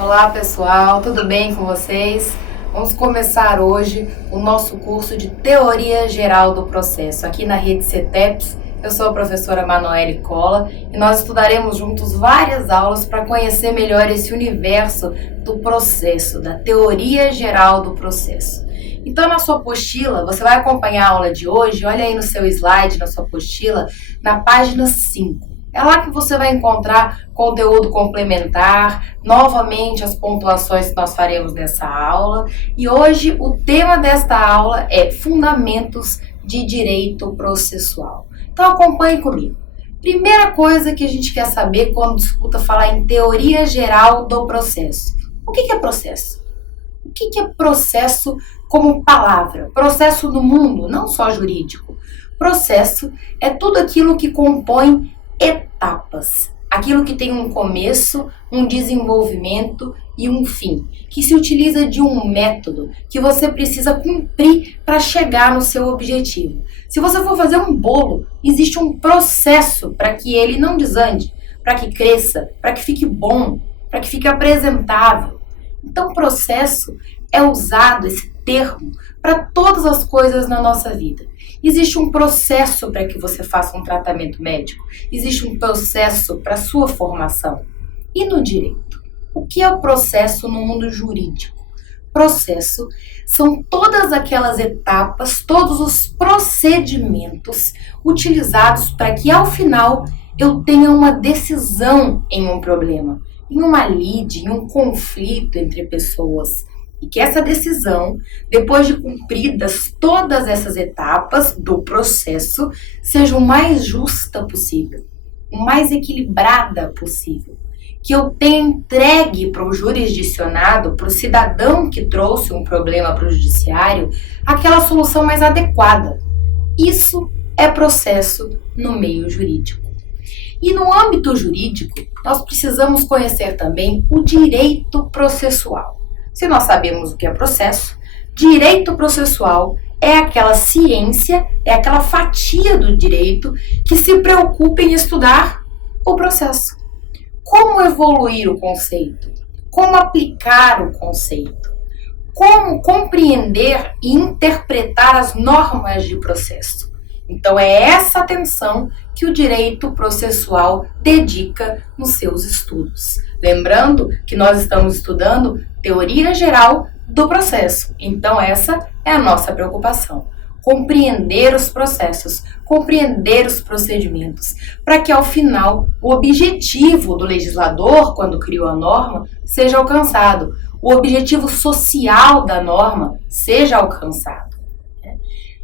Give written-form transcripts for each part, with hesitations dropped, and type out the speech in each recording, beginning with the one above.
Olá pessoal, tudo bem com vocês? Vamos começar hoje o nosso curso de Teoria Geral do Processo, aqui na rede CETEPS. Eu sou a professora Manoele Cola e nós estudaremos juntos várias aulas para conhecer melhor esse universo do processo, da Teoria Geral do Processo. Então, na sua apostila, você vai acompanhar a aula de hoje, olha aí no seu slide, na sua apostila, na página 5. É lá que você vai encontrar conteúdo complementar, novamente as pontuações que nós faremos nessa aula. E hoje o tema desta aula é Fundamentos de Direito Processual. Então acompanhe comigo. Primeira coisa que a gente quer saber quando escuta falar em teoria geral do processo. O que é processo? O que é processo como palavra? Processo no mundo, não só jurídico. Processo é tudo aquilo que compõe etapas, aquilo que tem um começo, um desenvolvimento e um fim, que se utiliza de um método que você precisa cumprir para chegar no seu objetivo. Se você for fazer um bolo, existe um processo para que ele não desande, para que cresça, para que fique bom, para que fique apresentável. Então, processo é usado, esse termo, para todas as coisas na nossa vida. Existe um processo para que você faça um tratamento médico. Existe um processo para a sua formação. E no direito? O que é o processo no mundo jurídico? Processo são todas aquelas etapas, todos os procedimentos utilizados para que, ao final, eu tenha uma decisão em um problema, em uma lide, em um conflito entre pessoas. E que essa decisão, depois de cumpridas todas essas etapas do processo, seja o mais justa possível, o mais equilibrada possível. Que eu tenha entregue para o jurisdicionado, para o cidadão que trouxe um problema para o judiciário, aquela solução mais adequada. Isso é processo no meio jurídico. E no âmbito jurídico, nós precisamos conhecer também o direito processual. Se nós sabemos o que é processo, direito processual é aquela ciência, é aquela fatia do direito que se preocupa em estudar o processo. Como evoluir o conceito? Como aplicar o conceito? Como compreender e interpretar as normas de processo? Então, é essa atenção que o direito processual dedica nos seus estudos. Lembrando que nós estamos estudando teoria geral do processo. Então, essa é a nossa preocupação. Compreender os processos, compreender os procedimentos, para que, ao final, o objetivo do legislador, quando criou a norma, seja alcançado. O objetivo social da norma seja alcançado.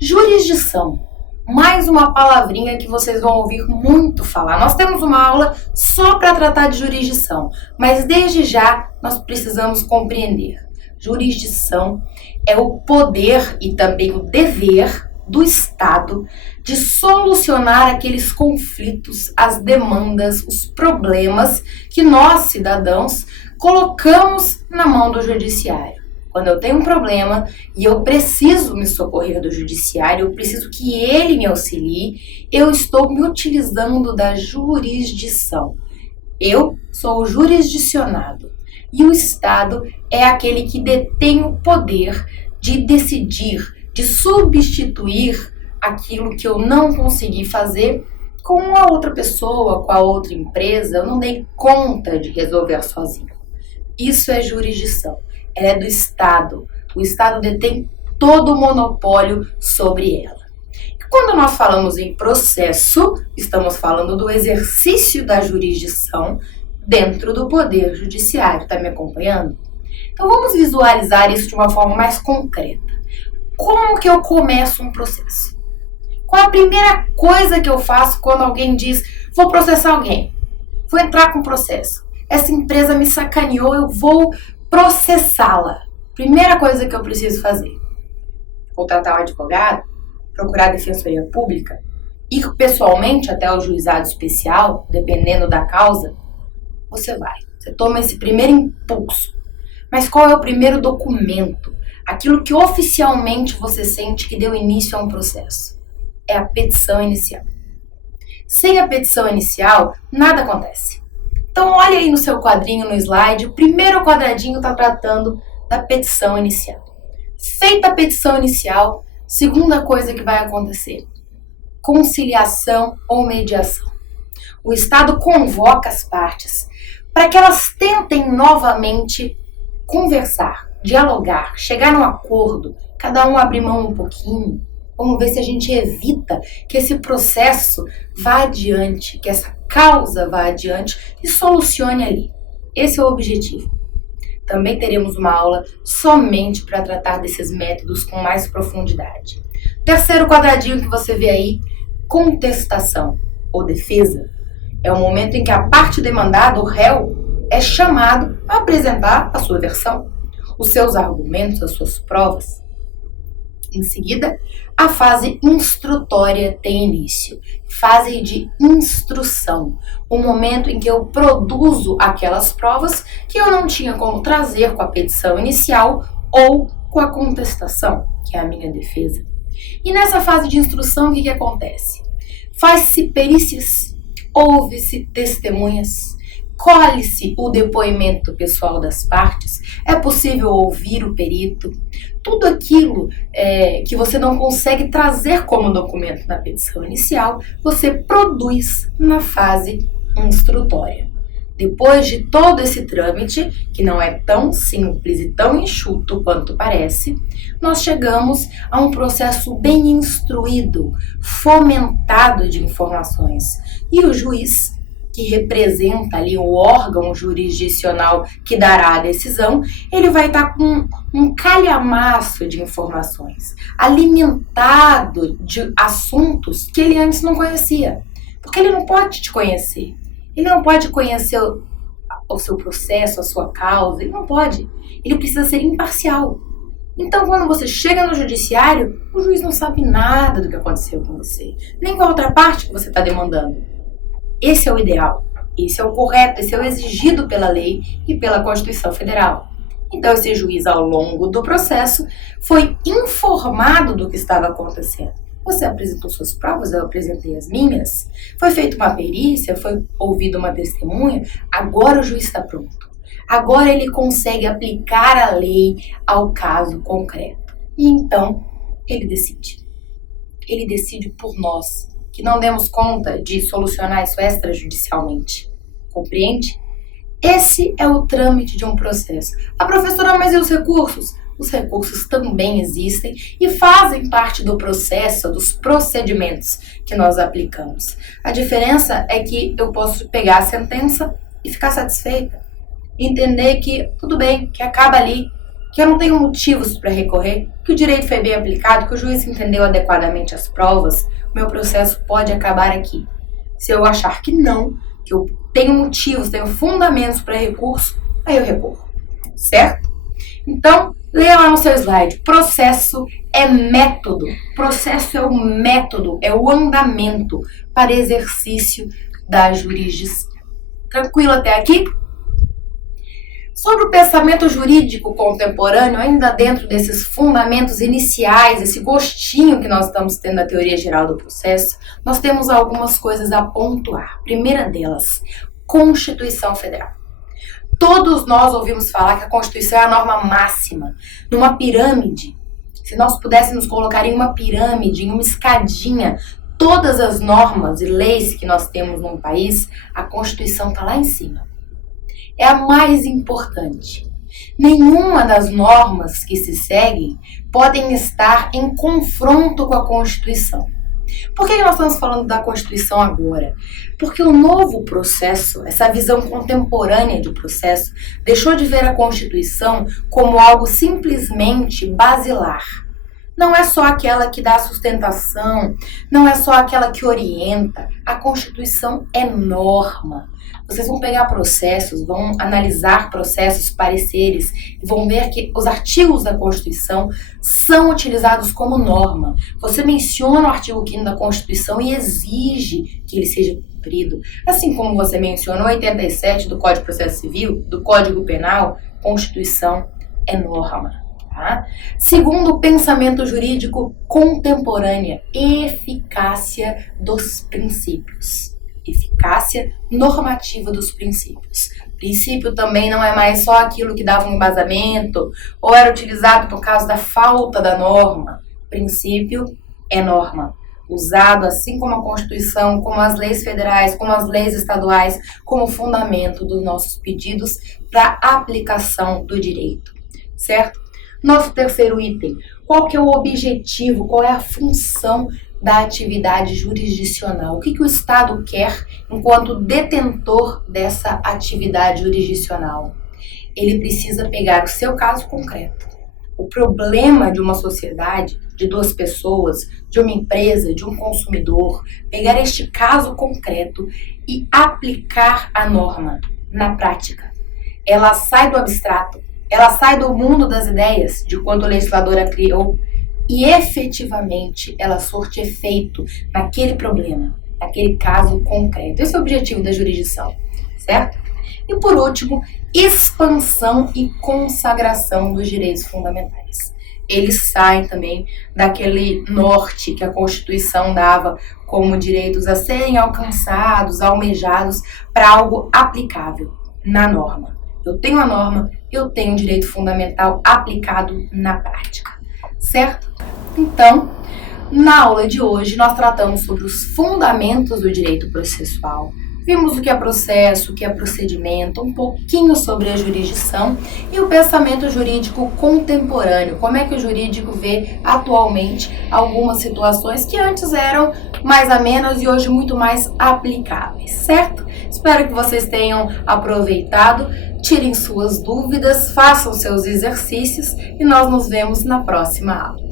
Jurisdição. Mais uma palavrinha que vocês vão ouvir muito falar. Nós temos uma aula só para tratar de jurisdição, mas desde já nós precisamos compreender. Jurisdição é o poder e também o dever do Estado de solucionar aqueles conflitos, as demandas, os problemas que nós, cidadãos, colocamos na mão do judiciário. Quando eu tenho um problema e eu preciso me socorrer do judiciário, eu preciso que ele me auxilie, eu estou me utilizando da jurisdição. Eu sou o jurisdicionado e o Estado é aquele que detém o poder de decidir, de substituir aquilo que eu não consegui fazer com a outra pessoa, com a outra empresa, eu não dei conta de resolver sozinho. Isso é jurisdição. Ela é do Estado. O Estado detém todo o monopólio sobre ela. E quando nós falamos em processo, estamos falando do exercício da jurisdição dentro do Poder Judiciário. Está me acompanhando? Então vamos visualizar isso de uma forma mais concreta. Como que eu começo um processo? Qual é a primeira coisa que eu faço quando alguém diz, vou processar alguém, vou entrar com processo, essa empresa me sacaneou, eu vou processá-la? Primeira coisa que eu preciso fazer, contratar um advogado, procurar a defensoria pública, ir pessoalmente até o juizado especial, dependendo da causa, Você toma esse primeiro impulso. Mas qual é o primeiro documento? Aquilo que oficialmente você sente que deu início a um processo. É a petição inicial. Sem a petição inicial, nada acontece. Então, olha aí no seu quadrinho, no slide, o primeiro quadradinho está tratando da petição inicial. Feita a petição inicial, segunda coisa que vai acontecer: conciliação ou mediação. O Estado convoca as partes para que elas tentem novamente conversar, dialogar, chegar num acordo, cada um abrir mão um pouquinho. Vamos ver se a gente evita que esse processo vá adiante, que essa causa vá adiante e solucione ali. Esse é o objetivo. Também teremos uma aula somente para tratar desses métodos com mais profundidade. Terceiro quadradinho que você vê aí, contestação ou defesa. É o momento em que a parte demandada, o réu, é chamado a apresentar a sua versão, os seus argumentos, as suas provas. Em seguida, a fase instrutória tem início. Fase de instrução. O momento em que eu produzo aquelas provas que eu não tinha como trazer com a petição inicial ou com a contestação, que é a minha defesa. E nessa fase de instrução, o que acontece? Faz-se perícias, ouve-se testemunhas, colhe-se o depoimento pessoal das partes, é possível ouvir o perito, tudo aquilo que você não consegue trazer como documento na petição inicial, você produz na fase instrutória. Depois de todo esse trâmite, que não é tão simples e tão enxuto quanto parece, nós chegamos a um processo bem instruído, fomentado de informações. E o juiz, que representa ali o órgão jurisdicional que dará a decisão, ele vai estar com um calhamaço de informações, alimentado de assuntos que ele antes não conhecia. Porque ele não pode te conhecer. Ele não pode conhecer o seu processo, a sua causa. Ele não pode. Ele precisa ser imparcial. Então, quando você chega no judiciário, o juiz não sabe nada do que aconteceu com você, nem com a outra parte que você está demandando. Esse é o ideal, esse é o correto, esse é o exigido pela lei e pela Constituição Federal. Então, esse juiz, ao longo do processo, foi informado do que estava acontecendo. Você apresentou suas provas, eu apresentei as minhas. Foi feita uma perícia, foi ouvida uma testemunha. Agora o juiz está pronto. Agora ele consegue aplicar a lei ao caso concreto. E então, ele decide. Ele decide por nós, que não demos conta de solucionar isso extrajudicialmente. Compreende? Esse é o trâmite de um processo. Ah, professora, mas e os recursos? Os recursos também existem e fazem parte do processo, dos procedimentos que nós aplicamos. A diferença é que eu posso pegar a sentença e ficar satisfeita. Entender que tudo bem, que acaba ali, que eu não tenho motivos para recorrer, que o direito foi bem aplicado, que o juiz entendeu adequadamente as provas, o meu processo pode acabar aqui. Se eu achar que não, que eu tenho motivos, tenho fundamentos para recurso, aí eu recorro, certo? Então, leia lá no seu slide. Processo é método. Processo é o método, é o andamento para exercício da jurisdição. Tranquilo até aqui? Sobre o pensamento jurídico contemporâneo, ainda dentro desses fundamentos iniciais, esse gostinho que nós estamos tendo da teoria geral do processo, nós temos algumas coisas a pontuar. Primeira delas, Constituição Federal. Todos nós ouvimos falar que a Constituição é a norma máxima. Numa pirâmide, se nós pudéssemos colocar em uma pirâmide, em uma escadinha, todas as normas e leis que nós temos num país, a Constituição está lá em cima. É a mais importante. Nenhuma das normas que se seguem podem estar em confronto com a Constituição. Por que nós estamos falando da Constituição agora? Porque o novo processo, essa visão contemporânea de processo, deixou de ver a Constituição como algo simplesmente basilar. Não é só aquela que dá sustentação, não é só aquela que orienta. A Constituição é norma. Vocês vão pegar processos, vão analisar processos, pareceres, e vão ver que os artigos da Constituição são utilizados como norma. Você menciona o artigo 5º da Constituição e exige que ele seja cumprido. Assim como você mencionou, 87 do Código de Processo Civil, do Código Penal, Constituição é norma. Tá? Segundo o pensamento jurídico contemporâneo, eficácia dos princípios. Eficácia normativa dos princípios. Princípio também não é mais só aquilo que dava um embasamento ou era utilizado por causa da falta da norma. Princípio é norma, usado assim como a Constituição, como as leis federais, como as leis estaduais, como fundamento dos nossos pedidos para aplicação do direito, certo? Nosso terceiro item, qual que é o objetivo, qual é a função da atividade jurisdicional? O que o Estado quer enquanto detentor dessa atividade jurisdicional? Ele precisa pegar o seu caso concreto, o problema de uma sociedade, de duas pessoas, de uma empresa, de um consumidor, pegar este caso concreto e aplicar a norma na prática. Ela sai do abstrato, ela sai do mundo das ideias, de quando o legislador a criou, e efetivamente ela surte efeito naquele problema, naquele caso concreto. Esse é o objetivo da jurisdição, certo? E por último, expansão e consagração dos direitos fundamentais. Eles saem também daquele norte que a Constituição dava como direitos a serem alcançados, almejados, para algo aplicável na norma. Eu tenho a norma, eu tenho o direito fundamental aplicado na prática, certo? Então, na aula de hoje, nós tratamos sobre os fundamentos do direito processual. Vimos o que é processo, o que é procedimento, um pouquinho sobre a jurisdição e o pensamento jurídico contemporâneo. Como é que o jurídico vê atualmente algumas situações que antes eram mais amenas e hoje muito mais aplicáveis, certo? Espero que vocês tenham aproveitado, tirem suas dúvidas, façam seus exercícios e nós nos vemos na próxima aula.